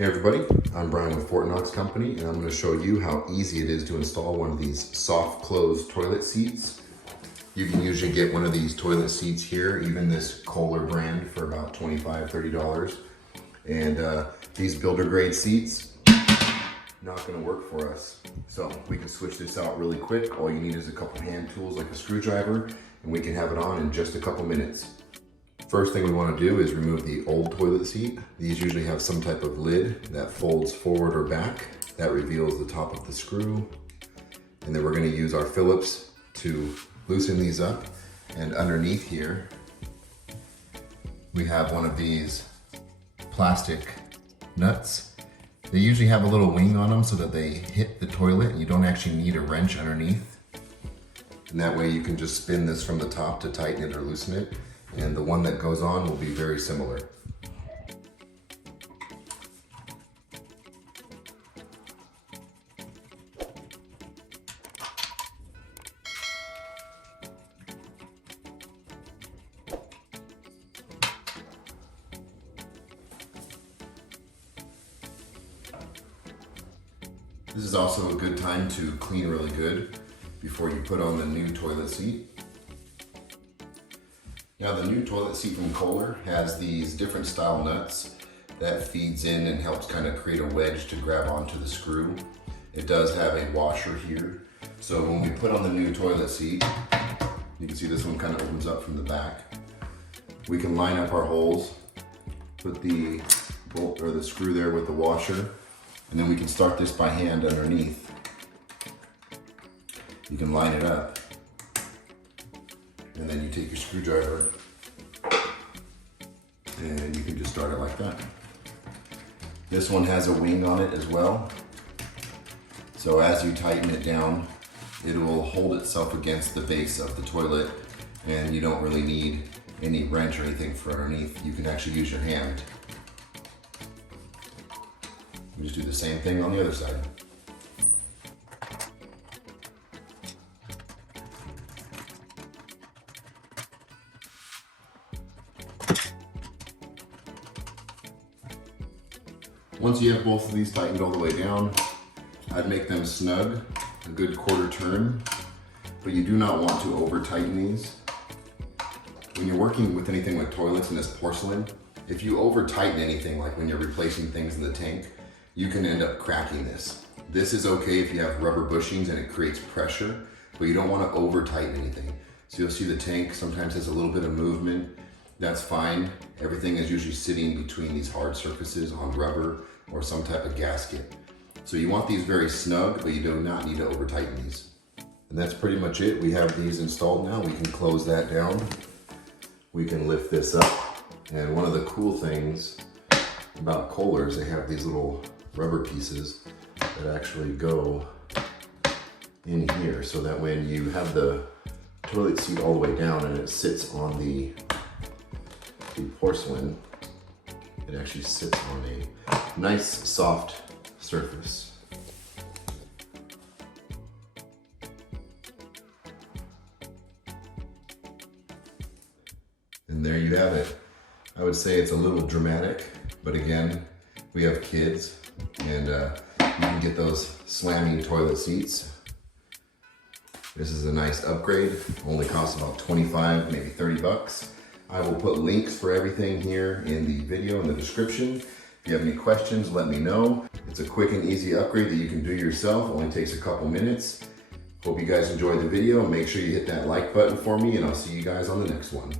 Hey everybody, I'm Brian with Knox Company, and I'm going to show you how easy it is to install one of these soft close toilet seats. You can usually get one of these toilet seats here, even this Kohler brand, for about $25, $30. And these builder grade seats, not going to work for us. So we can switch this out really quick. All you need is a couple hand tools like a screwdriver, and we can have it on in just a couple minutes. First thing we want to do is remove the old toilet seat. These usually have some type of lid that folds forward or back. That reveals the top of the screw. And then we're going to use our Phillips to loosen these up. And underneath here, we have one of these plastic nuts. They usually have a little wing on them so that they hit the toilet and you don't actually need a wrench underneath. And that way you can just spin this from the top to tighten it or loosen it. And the one that goes on will be very similar. This is also a good time to clean really good before you put on the new toilet seat. Now the new toilet seat from Kohler has these different style nuts that feeds in and helps kind of create a wedge to grab onto the screw. It does have a washer here. So when we put on the new toilet seat, you can see this one kind of opens up from the back. We can line up our holes, put the bolt or the screw there with the washer, and then we can start this by hand underneath. You can line it up. And then you take your screwdriver and you can just start it like that. This one has a wing on it as well. So as you tighten it down, it will hold itself against the base of the toilet and you don't really need any wrench or anything for underneath. You can actually use your hand. You just do the same thing on the other side. Once you have both of these tightened all the way down, I'd make them snug, a good quarter turn, but you do not want to over tighten these. When you're working with anything with toilets and it's porcelain, if you over tighten anything, like when you're replacing things in the tank, you can end up cracking this. This is okay if you have rubber bushings and it creates pressure, but you don't want to over tighten anything. So you'll see the tank sometimes has a little bit of movement. That's fine. Everything is usually sitting between these hard surfaces on rubber or some type of gasket. So you want these very snug, but you do not need to over tighten these. And that's pretty much it. We have these installed now. We can close that down. We can lift this up. And one of the cool things about Kohler is they have these little rubber pieces that actually go in here so that when you have the toilet seat all the way down and it sits on the porcelain, it actually sits on a nice soft surface. And there you have it. I would say it's a little dramatic, but again, we have kids and you can get those slamming toilet seats. This is a nice upgrade, only costs about 25, maybe 30 bucks. I will put links for everything here in the video in the description. If you have any questions, let me know. It's a quick and easy upgrade that you can do yourself. It only takes a couple minutes. Hope you guys enjoyed the video. Make sure you hit that like button for me and I'll see you guys on the next one.